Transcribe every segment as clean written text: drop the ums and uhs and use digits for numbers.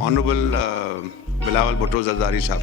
Honorable Bilawal Bhutto Zardari Sahab.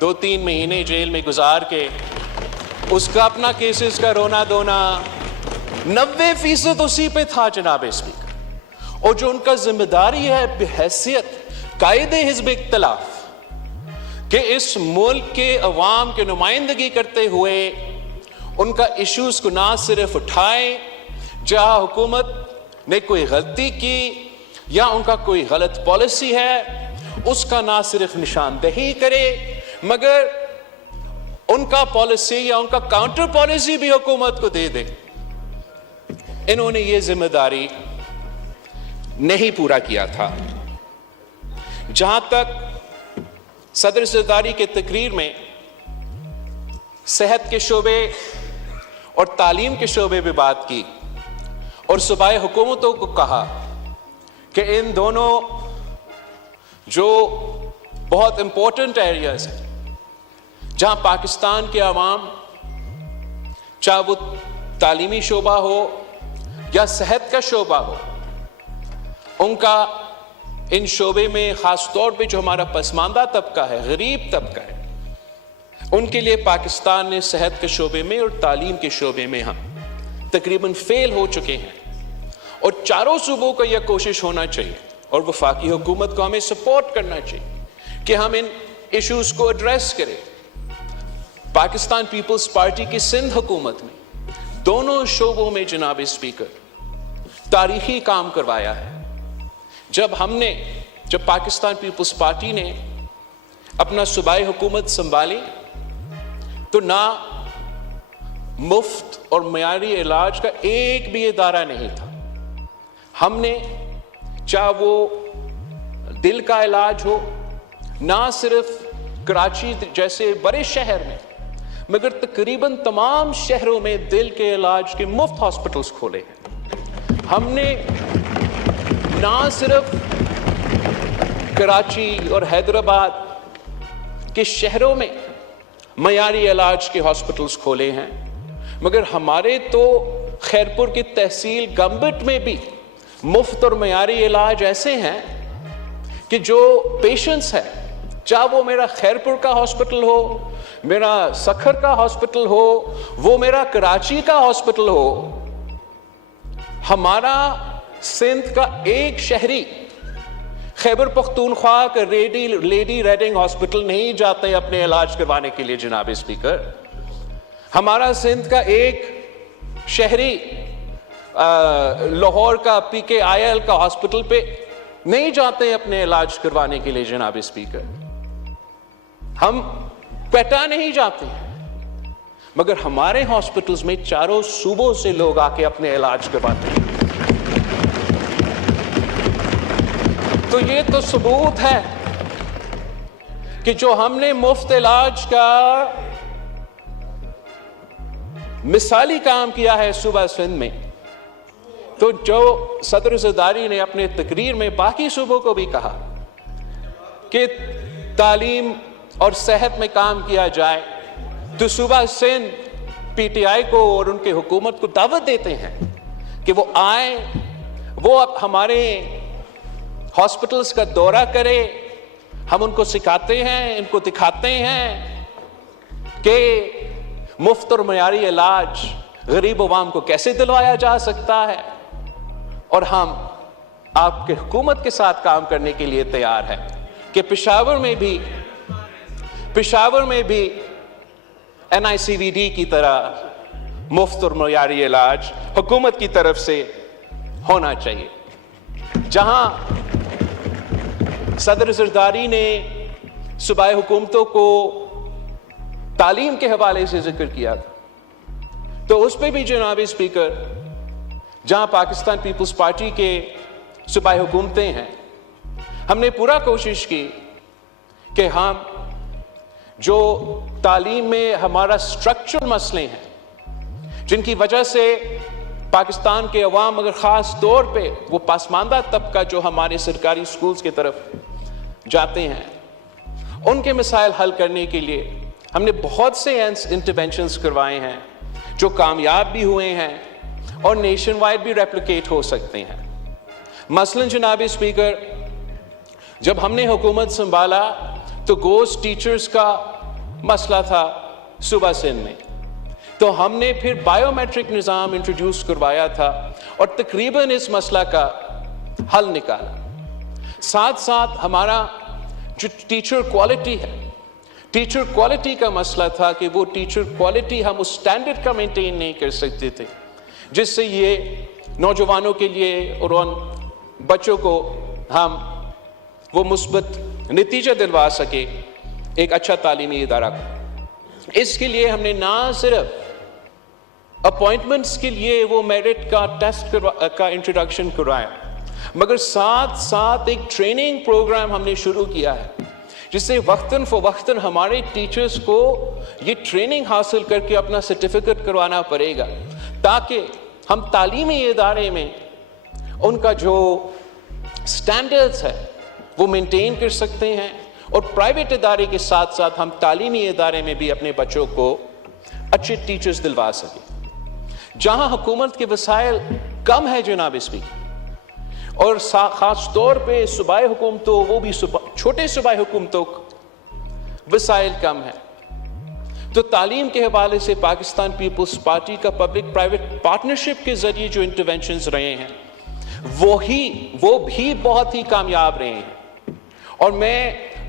2-3 مہینے jail میں گزار کے اس کا اپنا کیسز کا رونا دھونا 90% اسی پہ تھا جناب اسپیکر. اور جو ان کا ذمہ داری ہے بحیثیت قائد حزب اختلاف کہ اس ملک کے عوام کے نمائندگی کرتے ہوئے ان کا ایشوز کو نہ صرف اٹھائیں جہاں حکومت نے کوئی غلطی کی یا ان کا کوئی غلط پالیسی ہے اس کا نہ صرف نشاندہی کرے مگر ان کا پالیسی یا ان کا کاؤنٹر پالیسی بھی حکومت کو دے دے. انہوں نے یہ ذمہ داری نہیں پورا کیا تھا. جہاں تک صدر زرداری کے تقریر میں صحت کے شعبے اور تعلیم کے شعبے میں بات کی اور صوبائی حکومتوں کو کہا کہ ان دونوں جو بہت امپورٹنٹ ایریاز ہیں جہاں پاکستان کے عوام چاہے وہ تعلیمی شعبہ ہو یا صحت کا شعبہ ہو ان کا ان شعبے میں خاص طور پہ جو ہمارا پسماندہ طبقہ ہے غریب طبقہ ہے ان کے لیے پاکستان نے صحت کے شعبے میں اور تعلیم کے شعبے میں ہم تقریباً فیل ہو چکے ہیں اور چاروں صوبوں کو یہ کوشش ہونا چاہیے اور وفاقی حکومت کو ہمیں سپورٹ کرنا چاہیے کہ ہم ان ایشوز کو ایڈریس کریں. پاکستان پیپلز پارٹی کی سندھ حکومت میں دونوں شعبوں میں جناب اسپیکر تاریخی کام کروایا ہے. جب پاکستان پیپلز پارٹی نے اپنا صوبائی حکومت سنبھالی تو نہ مفت اور معیاری علاج کا ایک بھی ادارہ نہیں تھا. ہم نے چاہے وہ دل کا علاج ہو نہ صرف کراچی جیسے بڑے شہر میں مگر تقریباً تمام شہروں میں دل کے علاج کے مفت ہاسپٹلز کھولے ہیں. ہم نے نہ صرف کراچی اور حیدرآباد کے شہروں میں معیاری علاج کے ہاسپٹلز کھولے ہیں مگر ہمارے تو خیرپور کی تحصیل گمبٹ میں بھی مفت اور معیاری علاج ایسے ہیں کہ جو پیشنٹس ہیں چاہے وہ میرا خیرپور کا ہاسپٹل ہو میرا سکھر کا ہاسپٹل ہو وہ میرا کراچی کا ہاسپٹل ہو ہمارا سندھ کا ایک شہری خیبر پختونخوا کا لیڈی ریڈنگ ہاسپٹل نہیں جاتے اپنے علاج کروانے کے لیے جناب اسپیکر. ہمارا سندھ کا ایک شہری لاہور کا PKIL کا ہاسپٹل پہ نہیں جاتے اپنے علاج کروانے کے لیے جناب اسپیکر. ہم پیٹا نہیں جاتے مگر ہمارے ہاسپٹلز میں چاروں صوبوں سے لوگ آ کے اپنے علاج کرواتے ہیں. تو یہ تو ثبوت ہے کہ جو ہم نے مفت علاج کا مثالی کام کیا ہے صوبہ سندھ میں تو جو صدر زرداری نے اپنے تقریر میں باقی صوبوں کو بھی کہا کہ تعلیم اور صحت میں کام کیا جائے تو صوبہ سندھ PTI کو اور ان کے حکومت کو دعوت دیتے ہیں کہ وہ آئیں وہ اب ہمارے ہاسپٹلز کا دورہ کرے. ہم ان کو سکھاتے ہیں ان کو دکھاتے ہیں کہ مفت اور معیاری علاج غریب عوام کو کیسے دلوایا جا سکتا ہے اور ہم آپ کے حکومت کے ساتھ کام کرنے کے لیے تیار ہیں کہ پشاور میں بھی NICVD کی طرح مفت اور معیاری علاج حکومت کی طرف سے ہونا چاہیے. جہاں صدر زرداری نے صوبائی حکومتوں کو تعلیم کے حوالے سے ذکر کیا تھا تو اس پہ بھی جناب اسپیکر جہاں پاکستان پیپلز پارٹی کے صوبائی حکومتیں ہیں ہم نے پورا کوشش کی کہ ہم جو تعلیم میں ہمارا اسٹرکچرل مسئلے ہیں جن کی وجہ سے پاکستان کے عوام مگر خاص طور پہ وہ پسماندہ طبقہ جو ہمارے سرکاری سکولز کی طرف جاتے ہیں ان کے مسائل حل کرنے کے لیے ہم نے بہت سے انٹرونشنز کروائے ہیں جو کامیاب بھی ہوئے ہیں اور نیشن وائڈ بھی ریپلیکیٹ ہو سکتے ہیں. مثلاً جناب اسپیکر جب ہم نے حکومت سنبھالا تو گوسٹ ٹیچرز کا مسئلہ تھا صوبہ سندھ میں، تو ہم نے پھر بائیومیٹرک نظام انٹروڈیوس کروایا تھا اور تقریباً اس مسئلہ کا حل نکالا۔ ساتھ ساتھ ہمارا جو ٹیچر کوالٹی ہے، ٹیچر کوالٹی کا مسئلہ تھا کہ وہ ٹیچر کوالٹی ہم اس سٹینڈرڈ کا مینٹین نہیں کر سکتے تھے جس سے یہ نوجوانوں کے لیے اور ان بچوں کو ہم وہ مثبت نتیجہ دلوا سکے ایک اچھا تعلیمی ادارہ کو۔ اس کے لیے ہم نے نہ صرف اپوائنٹمنٹس کے لیے وہ میرٹ کا ٹیسٹ کا انٹروڈکشن کروایا، مگر ساتھ ساتھ ایک ٹریننگ پروگرام ہم نے شروع کیا ہے جس سے وقتاً فوقتاً ہمارے ٹیچرز کو یہ ٹریننگ حاصل کر کے اپنا سرٹیفکیٹ کروانا پڑے گا تاکہ ہم تعلیمی ادارے میں ان کا جو سٹینڈرڈز ہے وہ مینٹین کر سکتے ہیں، اور پرائیویٹ ادارے کے ساتھ ساتھ ہم تعلیمی ادارے میں بھی اپنے بچوں کو اچھے ٹیچرز دلوا سکیں۔ جہاں حکومت کے وسائل کم ہے جناب اسپیکر، اور خاص طور پہ صوبائی حکومتوں، وہ بھی چھوٹے صوبائی حکومتوں وسائل کم ہیں، تو تعلیم کے حوالے سے پاکستان پیپلز پارٹی کا پبلک پرائیویٹ پارٹنرشپ کے ذریعے جو انٹرونشنز رہے ہیں وہ بھی بہت ہی کامیاب رہے ہیں، اور میں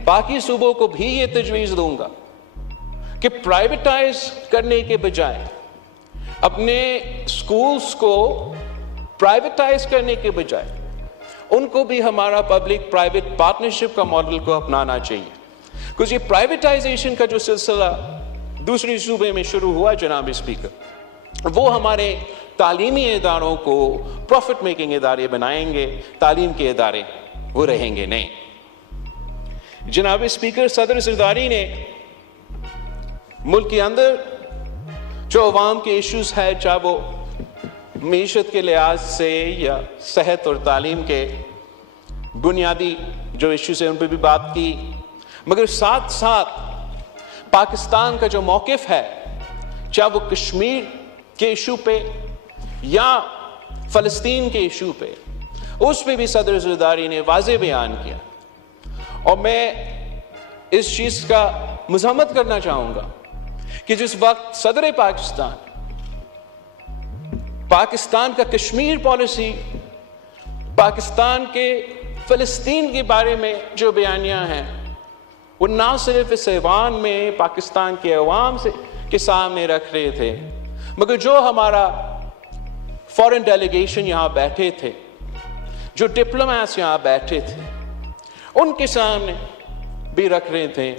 باقی صوبوں کو بھی یہ تجویز دوں گا کہ پرائیویٹائز کرنے کے بجائے، اپنے سکولز کو پرائیویٹائز کرنے کے بجائے ان کو بھی ہمارا پبلک پرائیویٹ پارٹنرشپ کا ماڈل کو اپنانا چاہیے، کیونکہ یہ پرائیویٹائزیشن کا جو سلسلہ دوسری صوبے میں شروع ہوا جناب اسپیکر، وہ ہمارے تعلیمی اداروں کو پروفٹ میکنگ ادارے بنائیں گے، تعلیم کے ادارے وہ رہیں گے نہیں۔ جناب اسپیکر، صدر زرداری نے ملک کے اندر جو عوام کے ایشوز ہے، چاہے وہ معیشت کے لحاظ سے یا صحت اور تعلیم کے بنیادی جو ایشوز ہیں ان پہ بھی بات کی، مگر ساتھ ساتھ پاکستان کا جو موقف ہے، چاہے وہ کشمیر کے ایشو پہ یا فلسطین کے ایشو پہ، اس پہ بھی صدر زرداری نے واضح بیان کیا، اور میں اس چیز کا مذمت کرنا چاہوں گا کہ جس وقت صدر پاکستان کا کشمیر پالیسی، پاکستان کے فلسطین کے بارے میں جو بیانیاں ہیں، وہ نہ صرف اس ایوان میں پاکستان کے عوام کے سامنے رکھ رہے تھے، مگر جو ہمارا فورن ڈیلیگیشن یہاں بیٹھے تھے، جو ڈپلومیٹس یہاں بیٹھے تھے، ان کے سامنے بھی رکھ رہے تھے،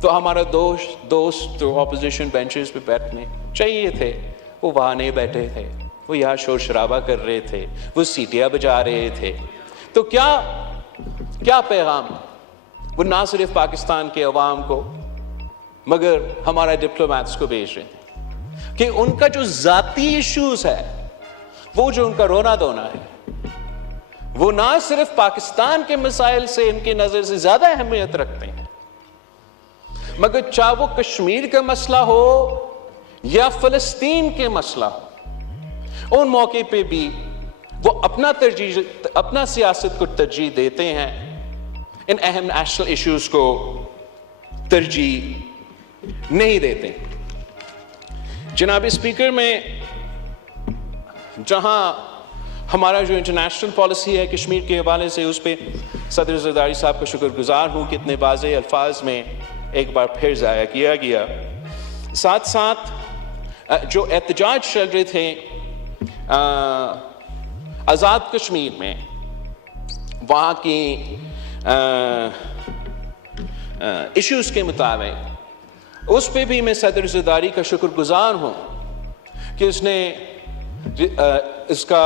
تو ہمارا دوست جو اپوزیشن بینچز پہ بیٹھنے چاہیے تھے وہ وہاں نہیں بیٹھے تھے، وہ یہاں شور شرابہ کر رہے تھے، وہ سیٹیاں بجا رہے تھے۔ تو کیا پیغام وہ نہ صرف پاکستان کے عوام کو مگر ہمارے ڈپلومیٹس کو بھیج رہے ہیں کہ ان کا جو ذاتی ایشوز ہے، وہ جو ان کا رونا دھونا ہے، وہ نہ صرف پاکستان کے مسائل سے ان کی نظر سے زیادہ اہمیت رکھتے ہیں، مگر چاہے وہ کشمیر کا مسئلہ ہو یا فلسطین کے مسئلہ ہو، ان موقع پہ بھی وہ اپنا سیاست کو ترجیح دیتے ہیں، ان اہم نیشنل ایشوز کو ترجیح نہیں دیتے۔ جناب اسپیکر، میں جہاں ہمارا جو انٹرنیشنل پالیسی ہے کشمیر کے حوالے سے، اس پہ صدر زرداری صاحب کا شکر گزار ہوں کہ اتنے واضح الفاظ میں ایک بار پھر ضائع کیا گیا۔ ساتھ ساتھ جو احتجاج چل رہے تھے آزاد کشمیر میں، وہاں کی ایشوز کے مطابق، اس پہ بھی میں صدر زرداری کا شکر گزار ہوں کہ اس نے اس کا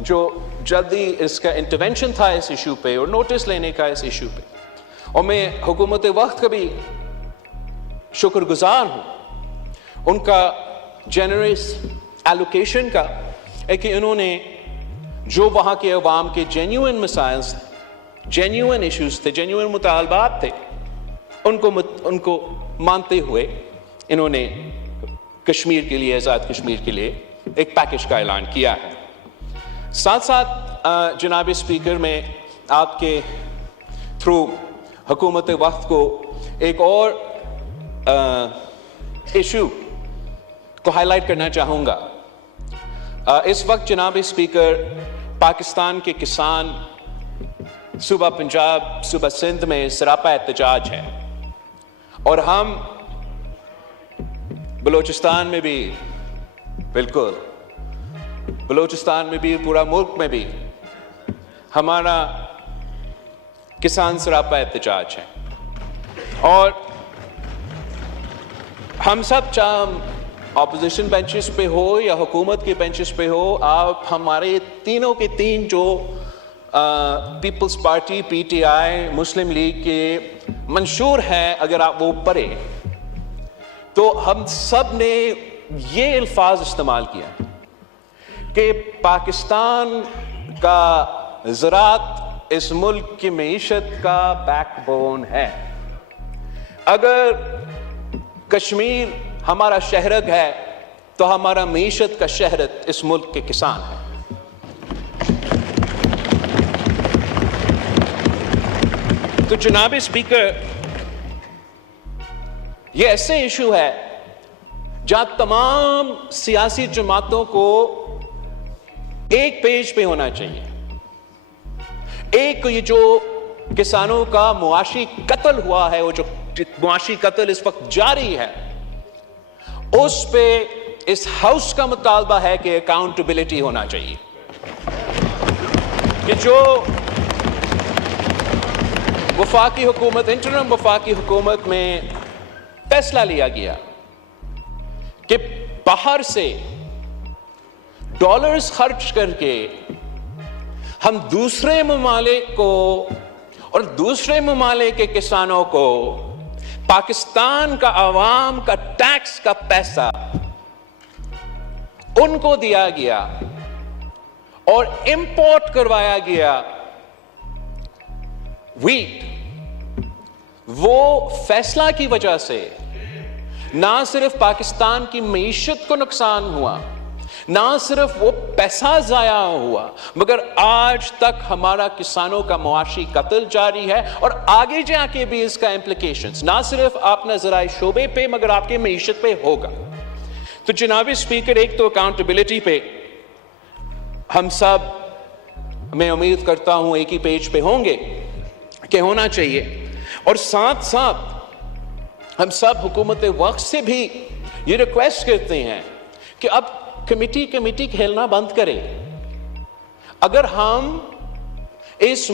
جو جلدی اس کا انٹرونشن تھا اس ایشو پہ اور نوٹس لینے کا اس ایشو پہ، اور میں حکومت وقت کا بھی شکر گزار ہوں ان کا جنرس ایلوکیشن کا، کہ انہوں نے جو وہاں کے عوام کے جینیوئن مسائل، جینیوئن ایشوز تھے، جینیوئن مطالبات تھے، ان کو مانتے ہوئے انہوں نے کشمیر کے لیے، آزاد کشمیر کے لیے ایک پیکج کا اعلان کیا ہے۔ ساتھ ساتھ جناب اسپیکر، میں آپ کے تھرو حکومت وقت کو ایک اور ایشو کو ہائی لائٹ کرنا چاہوں گا. اس وقت جناب اسپیکر پاکستان کے کسان صوبہ پنجاب صوبہ سندھ میں سراپا احتجاج ہے, اور ہم بلوچستان میں بھی, بالکل بلوچستان میں بھی, پورا ملک میں بھی ہمارا کسان سراپا احتجاج ہے. اور ہم سب چاہے اپوزیشن بینچز پہ ہو یا حکومت کے بینچز پہ ہو, آپ ہمارے تینوں کے تین جو پیپلز پارٹی, پی ٹی آئی, مسلم لیگ کے منشور ہیں, اگر آپ وہ پڑھیں تو ہم سب نے یہ الفاظ استعمال کیا کہ پاکستان کا زراعت اس ملک کی معیشت کا بیک بون ہے. اگر کشمیر ہمارا شہرگ ہے تو ہمارا معیشت کا شہرت اس ملک کے کسان ہے. تو جناب اسپیکر, یہ ایسے ایشو ہے جہاں تمام سیاسی جماعتوں کو ایک پیج پہ ہونا چاہیے. ایک یہ جو کسانوں کا معاشی قتل ہوا ہے, وہ جو معاشی قتل اس وقت جاری ہے, اس پہ اس ہاؤس کا مطالبہ ہے کہ اکاؤنٹیبلٹی ہونا چاہیے. کہ جو وفاقی حکومت, انٹرم وفاقی حکومت میں فیصلہ لیا گیا کہ باہر سے ڈالرز خرچ کر کے ہم دوسرے ممالک کو اور دوسرے ممالک کے کسانوں کو پاکستان کا عوام کا ٹیکس کا پیسہ ان کو دیا گیا اور امپورٹ کروایا گیا ویٹ. وہ فیصلہ کی وجہ سے نہ صرف پاکستان کی معیشت کو نقصان ہوا, نہ صرف وہ پیسہ ضائع ہوا, مگر آج تک ہمارا کسانوں کا معاشی قتل جاری ہے, اور آگے جا کے بھی اس کا امپلیکیشنز نہ صرف اپنا زرعی شعبے پہ مگر آپ کی معیشت پہ ہوگا. تو جناب اسپیکر, ایک تو اکاؤنٹیبلٹی پہ ہم سب, میں امید کرتا ہوں ایک ہی پیج پہ ہوں گے کہ ہونا چاہیے, اور ساتھ ساتھ ہم سب حکومت وقت سے بھی یہ ریکویسٹ کرتے ہیں کہ اب کمیٹی کھیلنا بند کرے. اگر ہم اس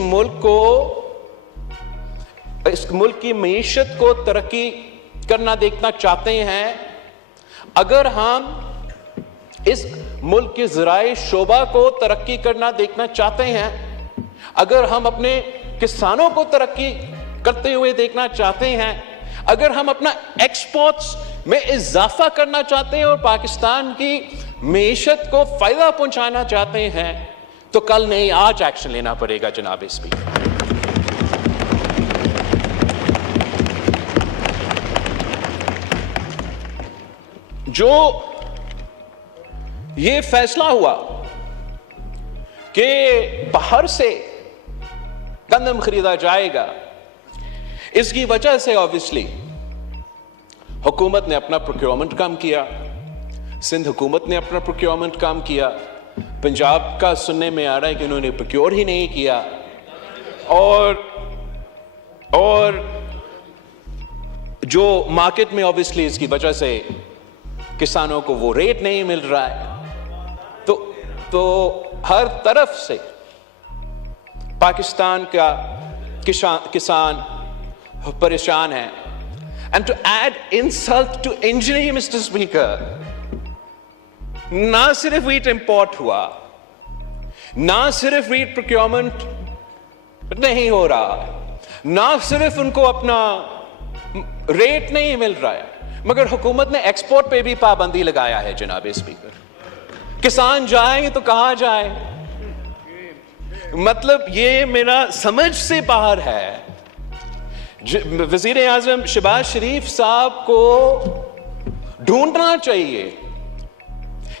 ملک کی معیشت کو ترقی کرنا دیکھنا چاہتے ہیں, اگر ہم اس ملک کے زرعی شعبہ کو ترقی کرنا دیکھنا چاہتے ہیں, اگر ہم اپنے کسانوں کو ترقی کرتے ہوئے دیکھنا چاہتے ہیں, اگر ہم اپنا ایکسپورٹس میں اضافہ کرنا چاہتے ہیں اور پاکستان کی معیشت کو فائدہ پہنچانا چاہتے ہیں, تو کل نہیں آج ایکشن لینا پڑے گا جناب اسپیکر. جو یہ فیصلہ ہوا کہ باہر سے گندم خریدا جائے گا, اس کی وجہ سے obviously حکومت نے اپنا پروکیورمنٹ کم کیا, سندھ حکومت نے اپنا پروکیورمنٹ کم کیا, پنجاب کا سننے میں آ رہا ہے کہ انہوں نے پروکیور ہی نہیں کیا, اور جو مارکیٹ میں obviously اس کی وجہ سے کسانوں کو وہ ریٹ نہیں مل رہا ہے. تو ہر طرف سے پاکستان کا کسان پریشان ہے. And to add insult to injury, Mr. Speaker, نہ صرف ویٹ امپورٹ ہوا, نہ صرف ویٹ پروکیورمنٹ نہیں ہو رہا, نہ صرف ان کو اپنا ریٹ نہیں مل رہا ہے, مگر حکومت نے ایکسپورٹ پہ بھی پابندی لگایا ہے جناب اسپیکر. کسان جائیں تو کہاں جائیں؟ مطلب یہ میرا سمجھ سے باہر ہے. وزیر اعظم شہباز شریف صاحب کو ڈھونڈنا چاہیے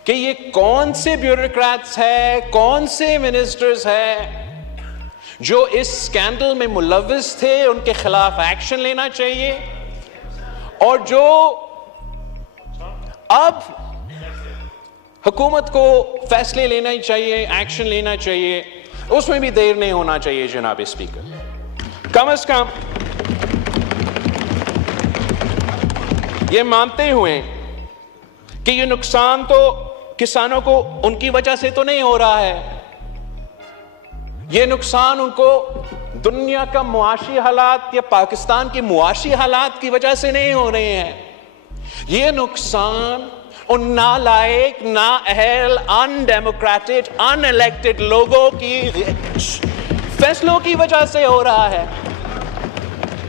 کہ یہ کون سے بیوروکریٹس ہیں, کون سے منسٹرز ہیں جو اس سکینڈل میں ملوث تھے, ان کے خلاف ایکشن لینا چاہیے. اور جو اب حکومت کو فیصلے لینا ہی چاہیے, ایکشن لینا چاہیے, اس میں بھی دیر نہیں ہونا چاہیے جناب اسپیکر. کم از کم یہ مانتے ہوئے کہ یہ نقصان تو کسانوں کو ان کی وجہ سے تو نہیں ہو رہا ہے, یہ نقصان ان کو دنیا کا معاشی حالات یا پاکستان کی معاشی حالات کی وجہ سے نہیں ہو رہے ہیں, یہ نقصان ان نالائق, نااہل, ان ڈیموکریٹک, ان الیکٹڈ لوگوں کی فیصلوں کی وجہ سے ہو رہا ہے.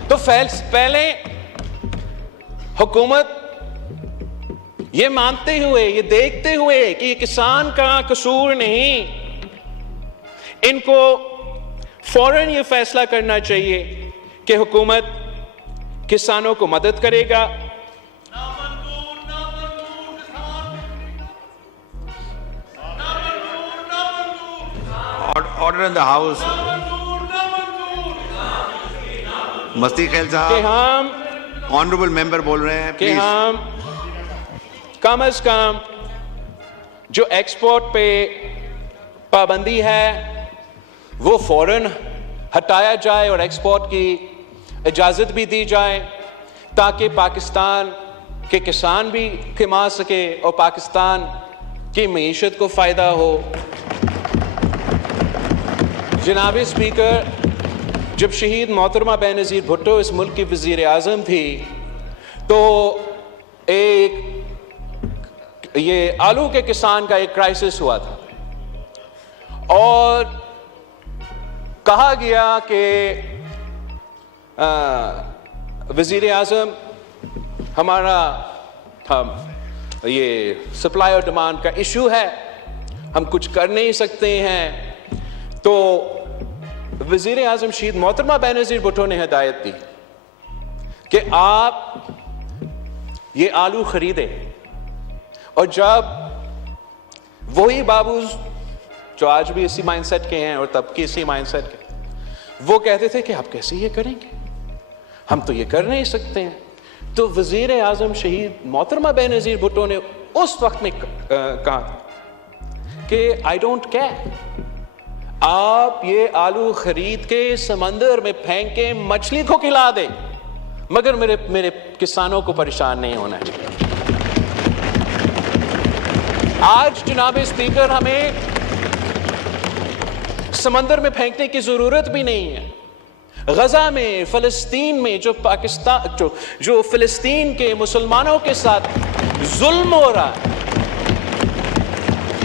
تو پہلے حکومت یہ مانتے ہوئے, یہ دیکھتے ہوئے کہ یہ کسان کا قصور نہیں, ان کو فوراً یہ فیصلہ کرنا چاہیے کہ حکومت کسانوں کو مدد کرے گا. Order in the house. مستی خیل کہ صاحب, ہم آنریبل ممبر بول رہے ہیں, کہ پلیز. ہم کم از کم جو ایکسپورٹ پہ پابندی ہے وہ فوراً ہٹایا جائے اور ایکسپورٹ کی اجازت بھی دی جائے, تاکہ پاکستان کے کسان بھی کما سکے اور پاکستان کی معیشت کو فائدہ ہو. جناب اسپیکر, جب شہید محترمہ بے نظیر بھٹو اس ملک کی وزیر اعظم تھی تو ایک یہ آلو کے کسان کا ایک کرائسس ہوا تھا, اور کہا گیا کہ وزیر اعظم ہمارا یہ سپلائی اور ڈیمانڈ کا ایشو ہے, ہم کچھ کر نہیں سکتے ہیں. تو وزیر اعظم شہید محترمہ بے نظیر بھٹو نے ہدایت دی کہ آپ یہ آلو خریدیں, اور جب وہی بابو جو آج بھی اسی مائنڈ سیٹ کے ہیں اور تب کی اسی مائنڈ سیٹ کے, وہ کہتے تھے کہ آپ کیسے یہ کریں گے, ہم تو یہ کر نہیں سکتے ہیں. تو وزیر اعظم شہید محترمہ بے نظیر بھٹو نے اس وقت میں کہا کہ آئی ڈونٹ کیئر, آپ یہ آلو خرید کے سمندر میں پھینک کے مچھلی کو کھلا دیں, مگر میرے کسانوں کو پریشان نہیں ہونا چاہیے. آج جناب اسپیکر ہمیں سمندر میں پھینکنے کی ضرورت بھی نہیں ہے. غزہ میں, فلسطین میں جو فلسطین کے مسلمانوں کے ساتھ ظلم ہو رہا ہے,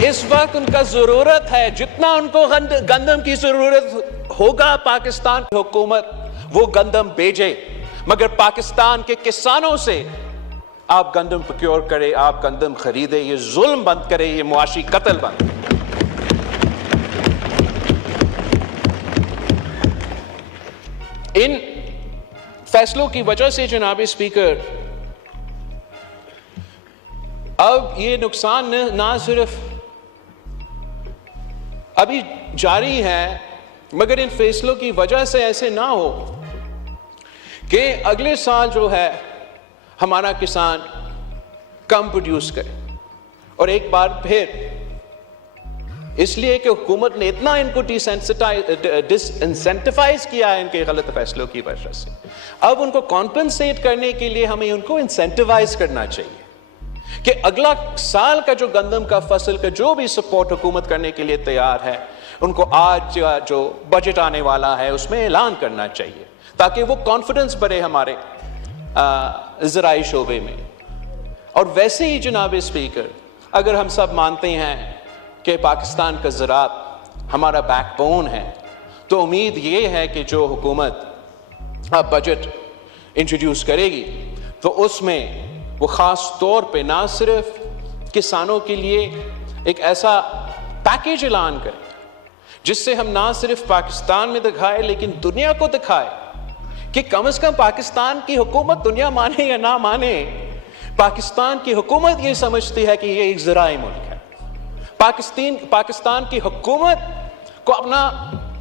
اس وقت ان کا ضرورت ہے, جتنا ان کو گندم کی ضرورت ہوگا پاکستان کی حکومت وہ گندم بھیجے, مگر پاکستان کے کسانوں سے آپ گندم پروکیور کرے, آپ گندم خریدے, یہ ظلم بند کرے, یہ معاشی قتل بند. ان فیصلوں کی وجہ سے جناب اسپیکر اب یہ نقصان نہ صرف ابھی جاری ہے, مگر ان فیصلوں کی وجہ سے ایسے نہ ہو کہ اگلے سال جو ہے ہمارا کسان کم پروڈیوس کرے. اور ایک بار پھر اس لیے کہ حکومت نے اتنا ان کو ڈس انسینٹیفائز کیا ہے ان کے غلط فیصلوں کی وجہ سے, اب ان کو کمپنسیٹ کرنے کے لیے ہمیں ان کو انسینٹیوائز کرنا چاہیے کہ اگلا سال کا جو گندم کا فصل کا جو بھی سپورٹ حکومت کرنے کے لیے تیار ہے, ان کو آج جو بجٹ آنے والا ہے اس میں اعلان کرنا چاہیے, تاکہ وہ کانفیڈنس بڑھے ہمارے زرعی شعبے میں. اور ویسے ہی جناب اسپیکر, اگر ہم سب مانتے ہیں کہ پاکستان کا زراعت ہمارا بیک بون ہے, تو امید یہ ہے کہ جو حکومت اب بجٹ انٹروڈیوس کرے گی تو اس میں وہ خاص طور پہ نہ صرف کسانوں کے لیے ایک ایسا پیکیج اعلان کرے جس سے ہم نہ صرف پاکستان میں دکھائے لیکن دنیا کو دکھائے کہ کم از کم پاکستان کی حکومت, دنیا مانے یا نہ مانے, پاکستان کی حکومت یہ سمجھتی ہے کہ یہ ایک زرعی ملک ہے. پاکستان کی حکومت کو اپنا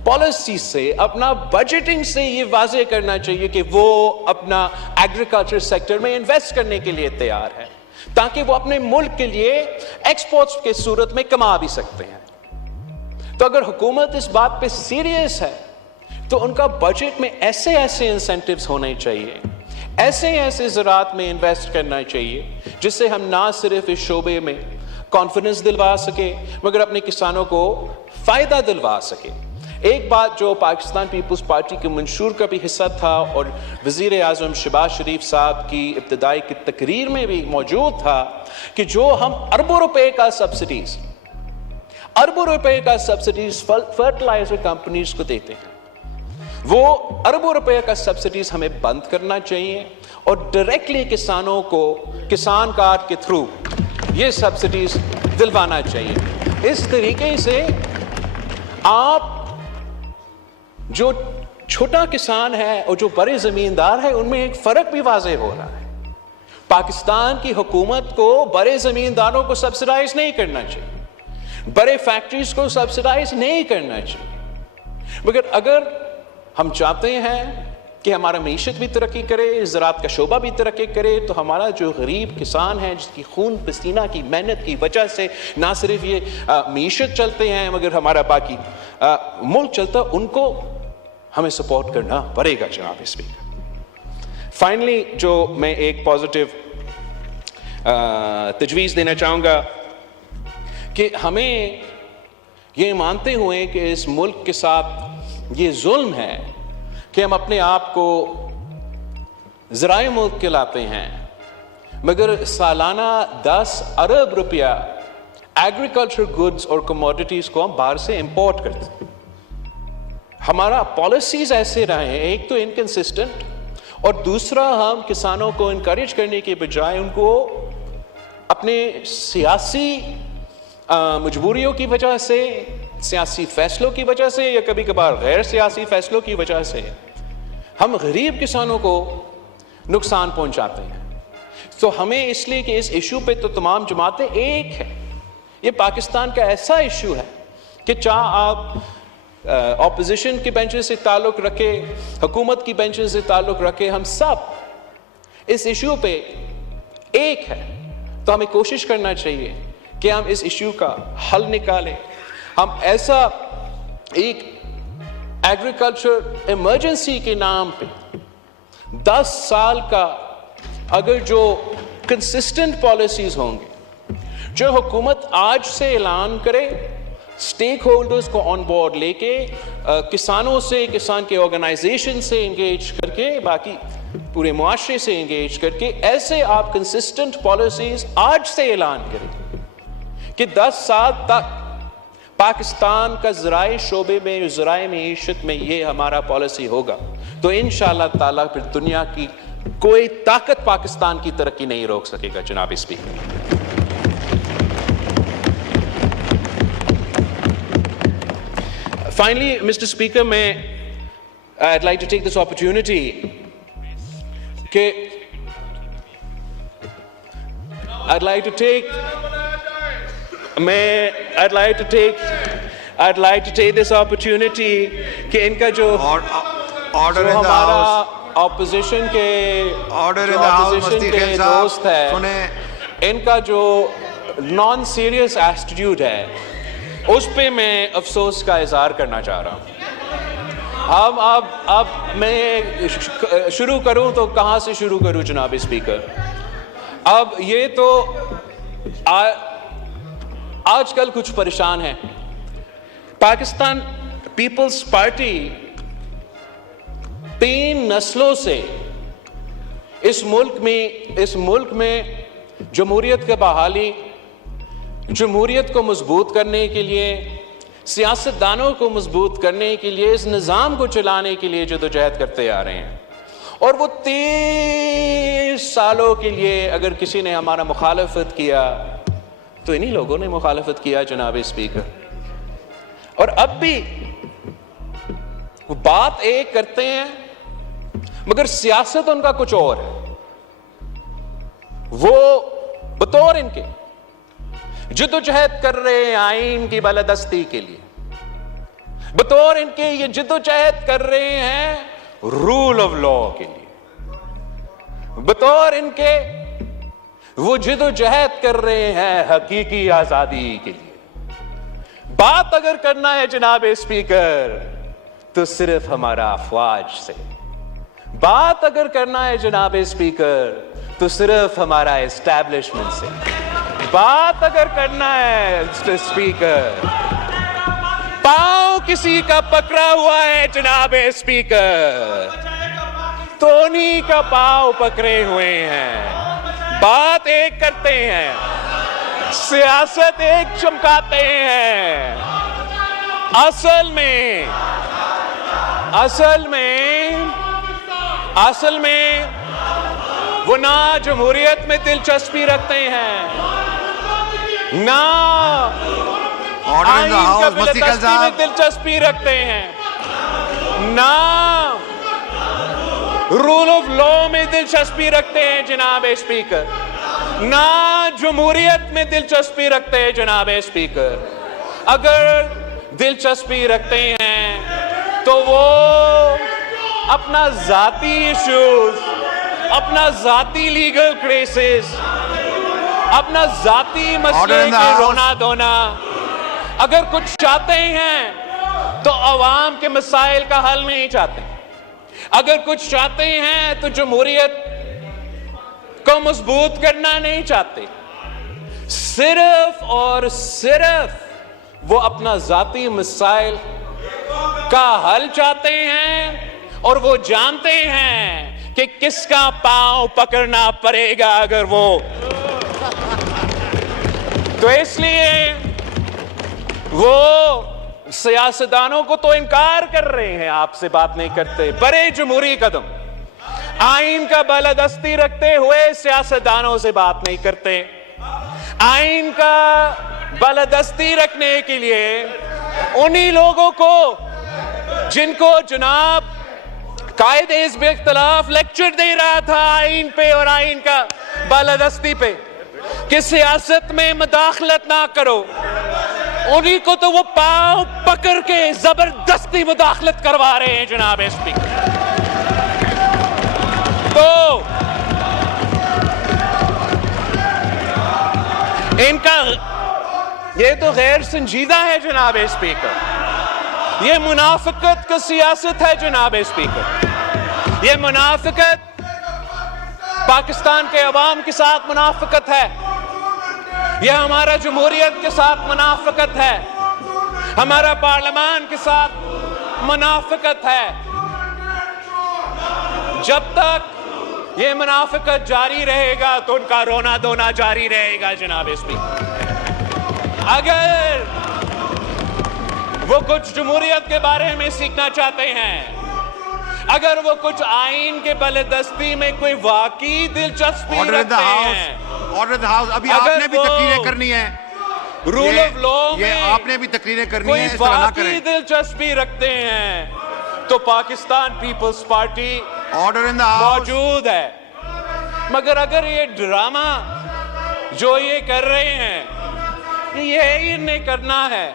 پالیسی سے, اپنا بجٹنگ سے یہ واضح کرنا چاہیے کہ وہ اپنا ایگریکلچر سیکٹر میں انویسٹ کرنے کے لیے تیار ہے, تاکہ وہ اپنے ملک کے لیے ایکسپورٹس کے صورت میں کما بھی سکتے ہیں. تو اگر حکومت اس بات پہ سیریس ہے تو ان کا بجٹ میں ایسے انسینٹیوز ہونے چاہیے, ایسے زراعت میں انویسٹ کرنا چاہیے جس سے ہم نہ صرف اس شعبے میں کانفیڈنس دلوا سکے مگر اپنے کسانوں کو فائدہ دلوا سکے. ایک بات جو پاکستان پیپلز پارٹی کے منشور کا بھی حصہ تھا اور وزیر اعظم شہباز شریف صاحب کی ابتدائی کی تقریر میں بھی موجود تھا کہ جو ہم اربوں روپے کا سبسڈیز فرٹیلائزر کمپنیز کو دیتے ہیں, وہ اربوں روپے کا سبسڈیز ہمیں بند کرنا چاہیے اور ڈائریکٹلی کسانوں کو کسان کارڈ کے تھرو یہ سبسڈیز دلوانا چاہیے. اس طریقے سے آپ جو چھوٹا کسان ہے اور جو بڑے زمیندار ہے ان میں ایک فرق بھی واضح ہو رہا ہے. پاکستان کی حکومت کو بڑے زمینداروں کو سبسڈائز نہیں کرنا چاہیے, بڑے فیکٹریز کو سبسڈائز نہیں کرنا چاہیے, مگر اگر ہم چاہتے ہیں کہ ہمارا معیشت بھی ترقی کرے, زراعت کا شعبہ بھی ترقی کرے, تو ہمارا جو غریب کسان ہے جس کی خون پسینہ کی محنت کی وجہ سے نہ صرف یہ معیشت چلتے ہیں مگر ہمارا باقی ملک چلتا, ان کو ہمیں سپورٹ کرنا پڑے گا. جناب اسپیکر, فائنلی جو میں ایک پازیٹیو تجویز دینا چاہوں گا کہ ہمیں یہ مانتے ہوئے کہ اس ملک کے ساتھ یہ ظلم ہے کہ ہم اپنے آپ کو ذرائع ملک کہلاتے ہیں مگر سالانہ 10 ارب روپیہ ایگریکلچر گڈز اور کموڈیٹیز کو ہم باہر سے امپورٹ کرتے ہیں. ہمارا پالیسیز ایسے رہے ہیں, ایک تو انکنسسٹنٹ اور دوسرا ہم کسانوں کو انکریج کرنے کے بجائے ان کو اپنے سیاسی مجبوریوں کی وجہ سے, سیاسی فیصلوں کی وجہ سے یا کبھی کبھار غیر سیاسی فیصلوں کی وجہ سے ہم غریب کسانوں کو نقصان پہنچاتے ہیں. تو ہمیں اس لیے کہ اس ایشو پہ تو تمام جماعتیں ایک ہیں, یہ پاکستان کا ایسا ایشو ہے کہ چاہے آپ اپوزیشن کے بینچز سے تعلق رکھے, حکومت کی بینچز سے تعلق رکھے, ہم سب اس ایشو پہ ایک ہے. تو ہمیں کوشش کرنا چاہیے کہ ہم اس ایشو کا حل نکالیں. ہم ایسا ایک ایگریکلچر ایمرجنسی کے نام پہ 10 سال کا اگر جو کنسسٹنٹ پالیسیز ہوں گے, جو حکومت آج سے اعلان کرے, سٹیک ہولڈرز کو آن بورڈ لے کے, کسانوں سے, کسان کے آرگنائزیشن سے انگیج کر کے, باقی پورے معاشرے سے انگیج کر کے, ایسے آپ کنسسٹنٹ پالیسیز آج سے اعلان کریں کہ 10 سال تک پاکستان کا ذرائع شعبے میں, ذرائع معیشت میں یہ ہمارا پالیسی ہوگا, تو انشاءاللہ تعالیٰ پھر دنیا کی کوئی طاقت پاکستان کی ترقی نہیں روک سکے گا. جناب speaker, finally, Mr. Speaker, I'd like to take this opportunity I'd like to take this opportunity کہ ان کا جو ہمارا اپوزیشن کے دوست ہے, ان کا جو نان سیریس ایٹیٹیوڈ ہے, اس پہ میں افسوس کا اظہار کرنا چاہ رہا ہوں. ہم اب میں شروع کروں تو کہاں سے شروع کروں جناب اسپیکر. اب یہ تو آج کل کچھ پریشان ہیں. پاکستان پیپلز پارٹی 3 نسلوں سے اس ملک میں جمہوریت کی بحالی, جمہوریت کو مضبوط کرنے کے لیے, سیاستدانوں کو مضبوط کرنے کے لیے, اس نظام کو چلانے کے لیے جدوجہد کرتے آ رہے ہیں. اور وہ 30 سالوں کے لیے اگر کسی نے ہمارا مخالفت کیا تو انہی لوگوں نے مخالفت کیا جناب اسپیکر. اور اب بھی وہ بات ایک کرتے ہیں مگر سیاست ان کا کچھ اور ہے. وہ بطور ان کے جدوجہد کر رہے ہیں آئین کی بالادستی کے لیے, بطور ان کے یہ جدوجہد کر رہے ہیں رول آف لا کے لیے، بطور ان کے وہ جدوجہد کر رہے ہیں حقیقی آزادی کے لیے۔ بات اگر کرنا ہے جناب اسپیکر تو صرف ہمارا افواج سے، بات اگر کرنا ہے جناب اسپیکر تو صرف ہمارا اسٹیبلشمنٹ سے، بات اگر کرنا ہے اسپیکر، پاؤں کسی کا پکڑا ہوا ہے جناب اسپیکر تو انہی کا پاؤں پکڑے ہوئے ہیں، بات ایک کرتے ہیں، سیاست ایک چمکاتے ہیں، اصل میں وہ نہ جمہوریت میں دلچسپی رکھتے ہیں، نہ آئین کا بالادستی میں دلچسپی رکھتے ہیں، نہ رول آف لا میں دلچسپی رکھتے ہیں جناب اسپیکر، نہ جمہوریت میں دلچسپی رکھتے ہیں جناب اسپیکر۔ اگر دلچسپی رکھتے ہیں تو وہ اپنا ذاتی ایشوز، اپنا ذاتی لیگل کیسز، اپنا ذاتی مسئلے کے رونا دھونا، اگر کچھ چاہتے ہیں تو عوام کے مسائل کا حل نہیں چاہتے، اگر کچھ چاہتے ہیں تو جمہوریت کو مضبوط کرنا نہیں چاہتے، صرف اور صرف وہ اپنا ذاتی مسائل کا حل چاہتے ہیں، اور وہ جانتے ہیں کہ کس کا پاؤں پکڑنا پڑے گا اگر وہ، تو اس لیے وہ سیاستدانوں کو تو انکار کر رہے ہیں، آپ سے بات نہیں کرتے، بڑے جمہوری قدم آئین کا بالادستی رکھتے ہوئے سیاستدانوں سے بات نہیں کرتے، آئین کا بالادستی رکھنے کے لیے انہی لوگوں کو جن کو جناب قائد حزب اختلاف لیکچر دے رہا تھا آئین پہ اور آئین کا بالادستی پہ کہ سیاست میں مداخلت نہ کرو، انہی کو تو وہ پاؤں پکڑ کے زبردستی مداخلت کروا رہے ہیں جناب اسپیکر۔ تو ان کا یہ تو غیر سنجیدہ ہے جناب اسپیکر، یہ منافقت کا سیاست ہے جناب اسپیکر، یہ منافقت پاکستان کے عوام کے ساتھ منافقت ہے، یہ ہمارا جمہوریت کے ساتھ منافقت ہے، ہمارا پارلیمان کے ساتھ منافقت ہے۔ جب تک یہ منافقت جاری رہے گا تو ان کا رونا دھونا جاری رہے گا جناب اسپیکر۔ اگر وہ کچھ جمہوریت کے بارے میں سیکھنا چاہتے ہیں، اگر وہ کچھ آئین کے بالادستی میں کوئی واقعی دلچسپی رکھتے ہیں، آرڈر دی ہاؤس، ابھی آپ نے بھی تقریریں کرنی ہے، رول آف لا میں آپ نے بھی تقریریں کرنی کوئی ہے، اس طرح نہ واقعی کریں۔ دلچسپی رکھتے ہیں تو Pakistan Peoples Party order in the house موجود ہے، مگر اگر یہ ڈرامہ جو یہ کر رہے ہیں یہ انہیں کرنا ہے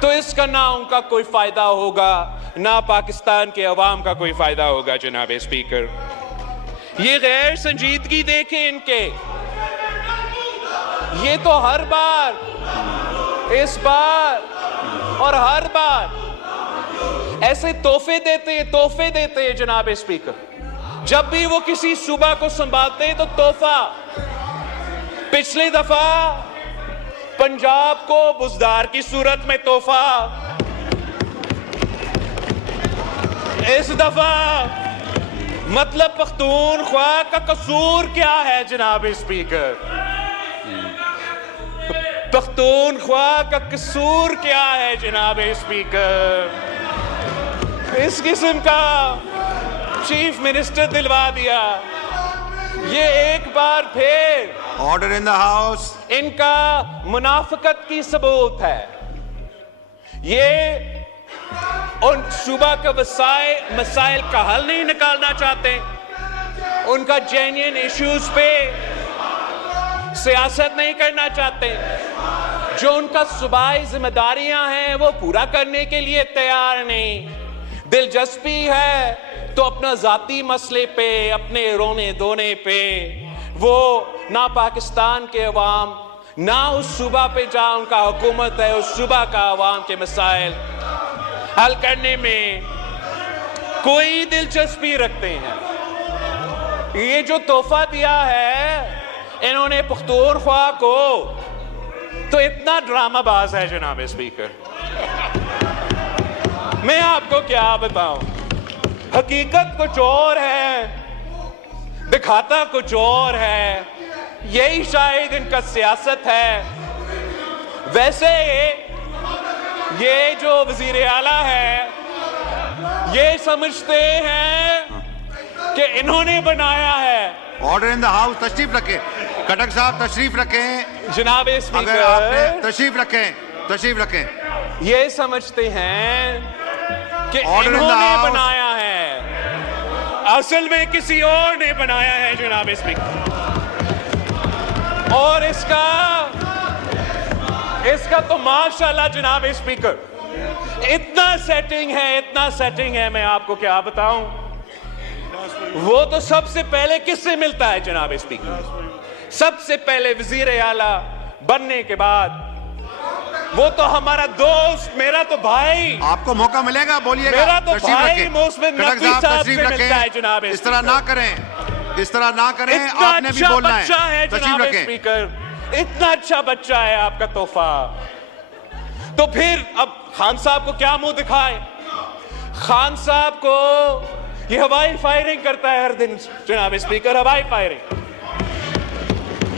تو اس کا نہ ان کا کوئی فائدہ ہوگا، نہ پاکستان کے عوام کا کوئی فائدہ ہوگا جناب اسپیکر۔ یہ غیر سنجیدگی دیکھیں ان کے، یہ تو ہر بار، اس بار اور ہر بار ایسے تحفے دیتے ہیں جناب اسپیکر، جب بھی وہ کسی صوبہ کو سنبھالتے تو تحفہ، پچھلی دفعہ پنجاب کو بزدار کی صورت میں تحفہ، اس دفعہ مطلب پختونخوا کا قصور کیا ہے جناب اسپیکر؟ پختونخوا کا قصور کیا ہے جناب اسپیکر؟ اس قسم کا چیف منسٹر دلوا دیا۔ یہ ایک بار پھر آرڈر ان دی ہاؤس ان کا منافقت کی ثبوت ہے۔ یہ ان صوبہ کا مسائل کا حل نہیں نکالنا چاہتے، ان کا جینین ایشوز پہ سیاست نہیں کرنا چاہتے، جو ان کا صوبائی ذمہ داریاں ہیں وہ پورا کرنے کے لیے تیار نہیں. دلچسپی ہے تو اپنا ذاتی مسئلے پہ, اپنے رونے دھونے پہ, وہ نہ پاکستان کے عوام نہ اس صوبہ پہ جہاں ان کا حکومت ہے اس صوبہ کا عوام کے مسائل حل کرنے میں کوئی دلچسپی رکھتے ہیں. یہ جو تحفہ دیا ہے انہوں نے پختونخوا کو تو اتنا ڈرامہ باز ہے جناب اسپیکر, میں آپ کو کیا بتاؤں. حقیقت کچھ اور ہے, دکھاتا کچھ اور ہے. یہی شاید ان کا سیاست ہے. ویسے یہ جو وزیر اعلیٰ ہے یہ سمجھتے ہیں کہ انہوں نے بنایا ہے. Order in the house. تشریف رکھیں کٹک صاحب, تشریف رکھیں. جناب اگر آپ نے اسپیکر تشریف رکھیں. یہ سمجھتے ہیں کہ Order in the انہوں نے house. بنایا ہے, اصل میں کسی اور نے بنایا ہے جناب اسپیکر. اور اس کا تو ماشاءاللہ جناب اسپیکر اتنا سیٹنگ ہے, میں آپ کو کیا بتاؤں. وہ تو سب سے پہلے کس سے ملتا ہے جناب اسپیکر؟ سب سے پہلے وزیر اعلیٰ بننے کے بعد وہ تو ہمارا دوست, میرا تو بھائی, آپ کو موقع ملے گا, بولیے گا. میرا تو تشریف بھائی رکھیں. محسن کٹک نقوی صاحب سے تشریف ملتا ہے جناب اس طرح نہ کریں, اس طرح نہ کریں. اتنا آپ نے بھی اچھا بولنا بچہ ہے تشریف جناب رکھیں. اسپیکر, اتنا اچھا بچہ ہے آپ کا تحفہ. تو پھر اب خان صاحب کو کیا منہ دکھائیں؟ خان صاحب کو یہ ہوائی فائرنگ کرتا ہے ہر دن جناب اسپیکر, ہوائی فائرنگ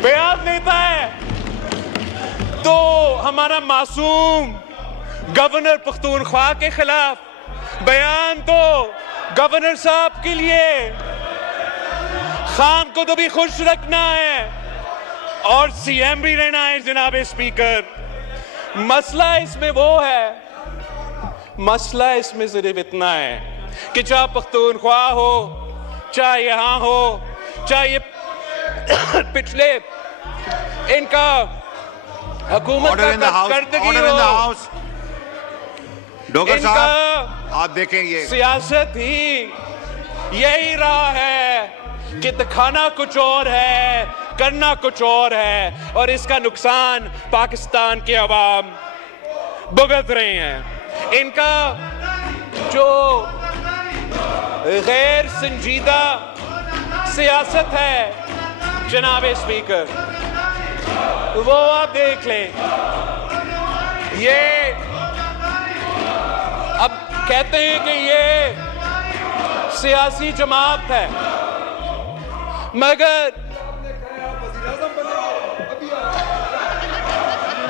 بیان دیتا ہے. تو ہمارا معصوم گورنر پختونخوا کے خلاف بیان تو گورنر صاحب کے لیے, خان کو تو بھی خوش رکھنا ہے اور سی ایم بھی رہنا ہے جناب اسپیکر. مسئلہ اس میں وہ ہے, مسئلہ اس میں صرف اتنا ہے کہ چاہے پختونخوا ہو, چاہے یہاں ہو, چاہے یہ پچھلے ان کا حکومت کا کارکردگی ہو, ڈوگر ان صاحب کا آپ دیکھیں یہ سیاست ہی یہی رہا ہے کہ دکھانا کچھ اور ہے, کرنا کچھ اور ہے, اور اس کا نقصان پاکستان کے عوام بھگت رہے ہیں. ان کا جو غیر سنجیدہ سیاست ہے جناب اسپیکر, وہ آپ دیکھ لیں. یہ اب کہتے ہیں کہ یہ سیاسی جماعت ہے, مگر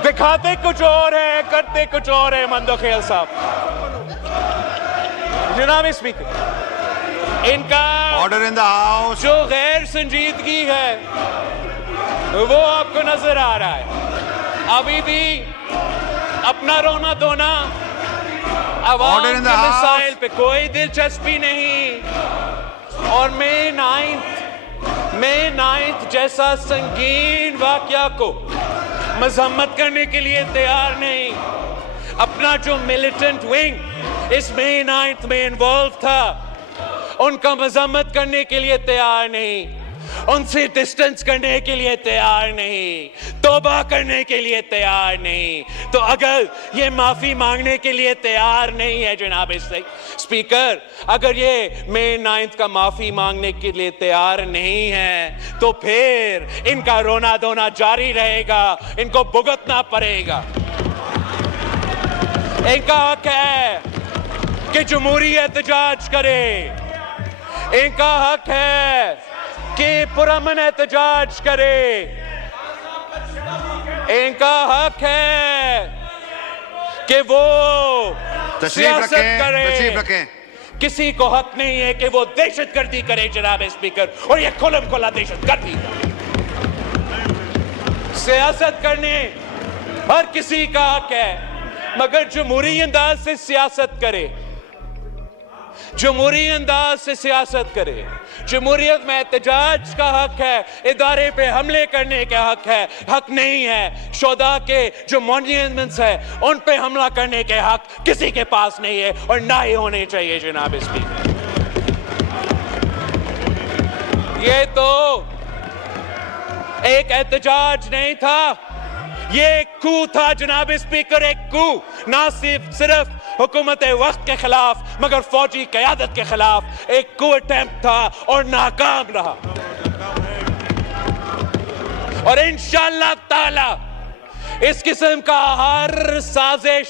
دکھاتے کچھ اور ہے, کرتے کچھ اور ہے. مندوخیل صاحب جناب اسپیکر, ان کا آرڈر ان دا ہاؤس. جو غیر سنجیدگی ہے وہ آپ کو نظر آ رہا ہے. ابھی بھی اپنا رونا دھونا, عوام Order in کے the house. مسائل پہ کوئی دلچسپی نہیں, اور مئی 9 جیسا سنگین واقعہ کو مذمت کرنے کے لیے تیار نہیں. اپنا جو ملیٹنٹ ونگ اس مئی 9 میں انوالو تھا ان کا مذمت کرنے کے لیے تیار نہیں, ان سے ڈسٹنس کرنے کے لیے تیار نہیں, توبہ کرنے کے لیے تیار نہیں. تو اگر یہ معافی مانگنے کے لیے تیار نہیں ہے جناب اسپیکر, اگر یہ مئی 9 کا معافی مانگنے کے لیے تیار نہیں ہے تو پھر ان کا رونا دھونا جاری رہے گا, ان کو بھگتنا پڑے گا. ان کا حق ہے کہ جمہوری احتجاج کرے, ان کا حق ہے کہ پرامن احتجاج کرے, ان کا حق ہے کہ وہ سیاست کرے. تشریف رکھیں. کسی کو حق نہیں ہے کہ وہ دہشت گردی کرے جناب اسپیکر, اور یہ کھلم کھلا دہشت گردی. سیاست کرنے ہر کسی کا حق ہے, مگر جمہوری انداز سے سیاست کرے. جمہوری انداز سے سیاست کرے. جمہوریت میں احتجاج کا حق ہے, ادارے پہ حملے کرنے کا حق ہے, حق نہیں ہے شہداء کے جو مونیومنٹس ہیں ان پہ حملہ کرنے کے حق کسی کے پاس نہیں ہے اور نہ ہی ہونے چاہیے. جناب اسپیکر, یہ تو ایک احتجاج نہیں تھا, یہ ایک کو تھا جناب اسپیکر, ایک کو, نہ صرف حکومت وقت کے خلاف مگر فوجی قیادت کے خلاف ایک کو اٹیمپٹ تھا اور ناکام رہا. اور انشاءاللہ تعالی اس قسم کا ہر سازش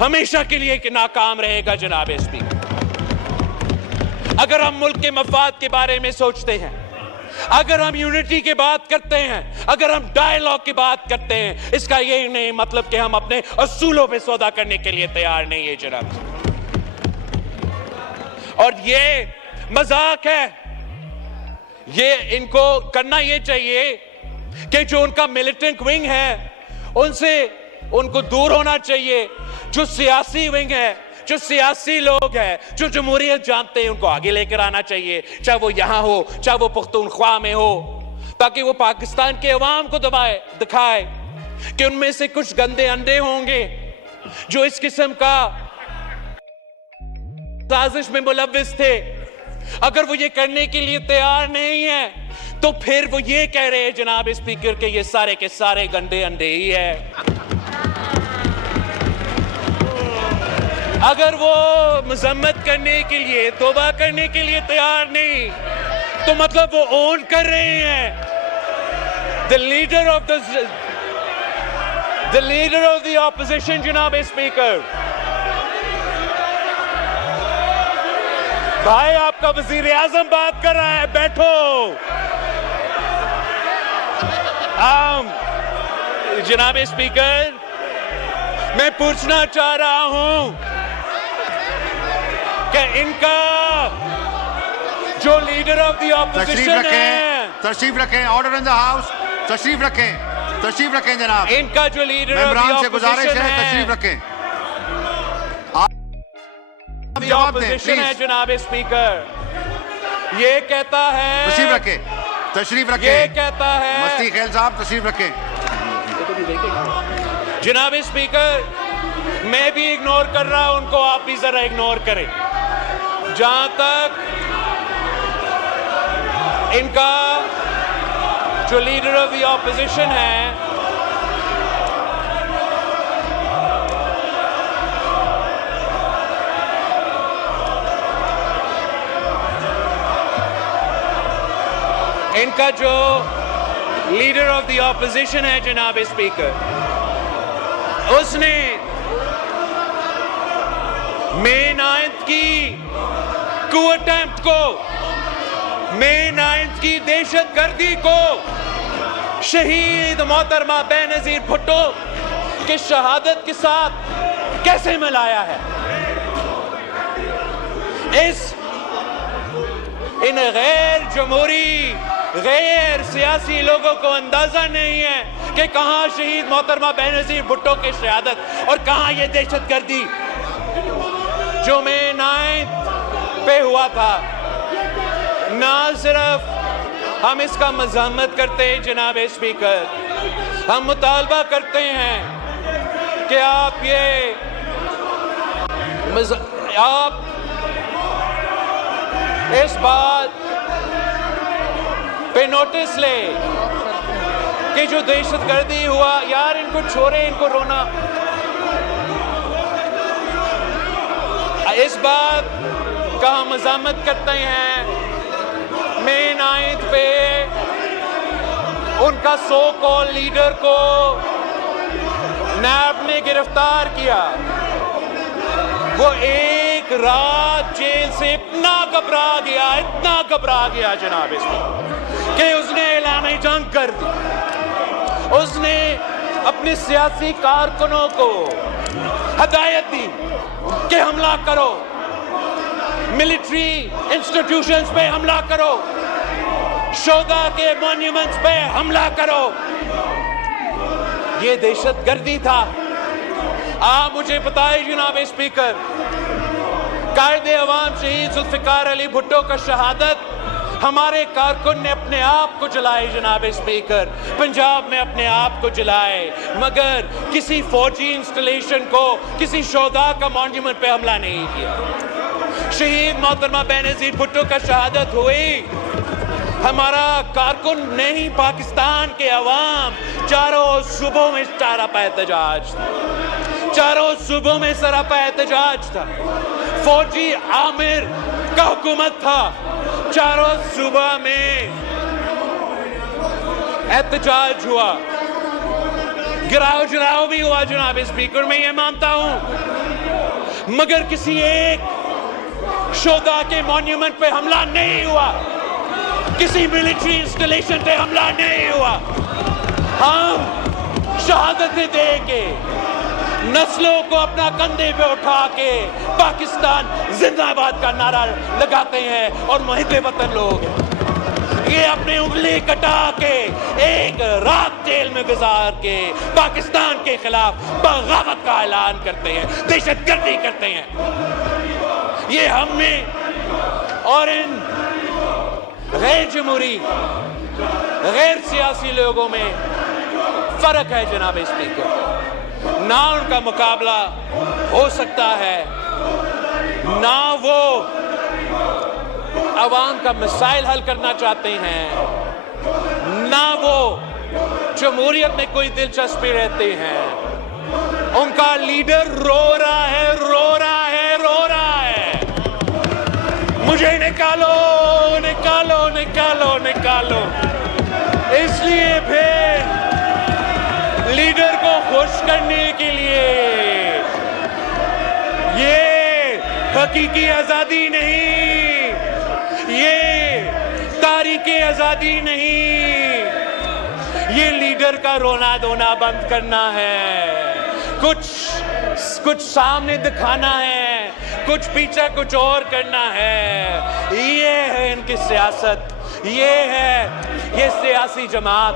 ہمیشہ کے لیے ناکام رہے گا. جناب اسپیکر, اگر ہم ملک کے مفاد کے بارے میں سوچتے ہیں, اگر ہم یونٹی کی بات کرتے ہیں, اگر ہم ڈائیلاگ کی بات کرتے ہیں, اس کا یہ نہیں مطلب کہ ہم اپنے اصولوں پہ سودا کرنے کے لیے تیار نہیں ہے. جناب, اور یہ مذاق ہے, یہ ان کو کرنا یہ چاہیے کہ جو ان کا ملیٹنٹ ونگ ہے ان کو دور ہونا چاہیے. جو سیاسی ونگ ہے, جو سیاسی لوگ ہیں, جو جمہوریت جانتے ہیں, ان کو آگے لے کر آنا چاہیے, چاہے وہ یہاں ہو چاہے وہ پختونخوا میں ہو, تاکہ وہ پاکستان کے عوام کو دکھائے کہ ان میں سے کچھ گندے انڈے ہوں گے جو اس قسم کا سازش میں ملوث تھے. اگر وہ یہ کرنے کے لیے تیار نہیں ہے تو پھر وہ یہ کہہ رہے ہیں جناب اسپیکر کہ یہ سارے کے سارے گندے انڈے ہی ہیں. اگر وہ مذمت کرنے کے لیے, توبہ کرنے کے لیے تیار نہیں تو مطلب وہ اون کر رہے ہیں the leader of the opposition. جناب اسپیکر, بھائی آپ کا وزیر اعظم بات کر رہا ہے, بیٹھو. جناب اسپیکر, میں پوچھنا چاہ رہا ہوں کہ ان کا جو لیڈر آف دی اپوزیشن ہے, تشریف رکھیں, آرڈر ان دی ہاؤس, تشریف رکھیں جناب. ان کا جو لیڈر آف دی اپوزیشن ہے, تشریف رکھیں. اپوزیشن ہے جناب اسپیکر, یہ کہتا ہے, تشریف رکھیں, یہ کہتا ہے, مستی خیل صاحب تشریف رکھیں. جناب اسپیکر, میں بھی اگنور کر رہا ہوں ان کو, آپ بھی ذرا اگنور کریں. جہاں تک ان کا جو لیڈر آف دی اپوزیشن ہے, ان کا جو لیڈر آف دی اپوزیشن ہے جناب اسپیکر, اس نے مئی 9 کی کو اٹیمپٹ کو, مئی 9 کی دہشت گردی کو شہید محترمہ بے نظیر بھٹو کی شہادت کے ساتھ کیسے ملایا ہے. ان غیر جمہوری, غیر سیاسی لوگوں کو اندازہ نہیں ہے کہ کہاں شہید محترمہ بے نظیر بھٹو کی شہادت اور کہاں یہ دہشت گردی جو مئی 9 پہ ہوا تھا. نہ صرف ہم اس کا مذمت کرتے ہیں جناب اسپیکر, ہم مطالبہ کرتے ہیں کہ آپ اس بات پہ نوٹس لے کہ جو دہشت گردی ہوا, یار ان کو چھوڑے, ان کو رونا. اس بات کا ہم مذمت کرتے ہیں مئی 9 پہ ان کا سو کال لیڈر کو نیب نے گرفتار کیا. وہ ایک رات جیل سے اتنا گھبرا گیا جناب اسپیکر کہ اس نے اعلان جنگ کر دی. اس نے اپنے سیاسی کارکنوں کو ہدایت دی کہ حملہ کرو, ملٹری انسٹیٹیوشنز پہ حملہ کرو, شہداء کے مونیومنٹس پہ حملہ کرو. یہ دہشت گردی تھا. آپ مجھے بتائیں جناب اسپیکر, قائد عوام شہید ذوالفقار علی بھٹو کا شہادت ہمارے کارکن نے اپنے آپ کو جلائے جناب اسپیکر، پنجاب میں اپنے آپ کو جلائے، مگر کسی فوجی انسٹالیشن کو، کسی شہداء کا مانیومنٹ پہ حملہ نہیں کیا۔ شہید محترمہ بینظیر بھٹو کا شہادت ہوئی، ہمارا کارکن نہیں، پاکستان کے عوام چاروں صوبوں میں سراپا احتجاج تھا، چاروں صوبوں میں سراپا احتجاج تھا، فوجی عامر کا حکومت تھا، چاروں صوبہ میں احتجاج ہوا، گراؤ جلاؤ بھی ہوا جناب اسپیکر، میں یہ مانتا ہوں، مگر کسی ایک شہداء کے مانیومنٹ پہ حملہ نہیں ہوا، کسی ملٹری انسٹالیشن پہ حملہ نہیں ہوا۔ ہم شہادتیں دے کے، نسلوں کو اپنا کندھے پہ اٹھا کے پاکستان زندہ آباد کا نعرہ لگاتے ہیں، اور محب وطن لوگ یہ اپنی انگلی کٹا کے ایک رات جیل میں گزار کے پاکستان کے خلاف بغاوت کا اعلان کرتے ہیں، دہشت گردی کرتے ہیں۔ یہ ہم نے اور ان غیر جمہوری، غیر سیاسی لوگوں میں فرق ہے جناب اسپیکر، نہ ان کا مقابلہ ہو سکتا ہے، نہ وہ عوام کا مسائل حل کرنا چاہتے ہیں، نہ وہ جمہوریت میں کوئی دلچسپی رہتے ہیں۔ ان کا لیڈر رو رہا ہے، رو رہا ہے، رو رہا ہے، مجھے نکالو، نکالو، نکالو، نکالو۔ اس لیے پھر لیڈر کو خوش کرنے کے لیے یہ حقیقی آزادی نہیں، یہ تاریخی آزادی نہیں، یہ لیڈر کا رونا دھونا بند کرنا ہے، کچھ سامنے دکھانا ہے، کچھ پیچھے کچھ اور کرنا ہے۔ یہ ہے ان کی سیاست، یہ سیاسی جماعت،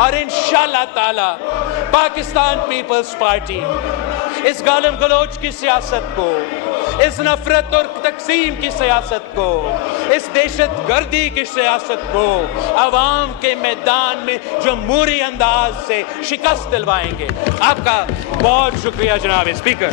اور انشاءاللہ تعالی پاکستان پیپلز پارٹی اس گالم گلوچ کی سیاست کو، اس نفرت اور تقسیم کی سیاست کو، اس دہشت گردی کی سیاست کو عوام کے میدان میں جمہوری انداز سے شکست دلوائیں گے۔ آپ کا بہت شکریہ جناب اسپیکر۔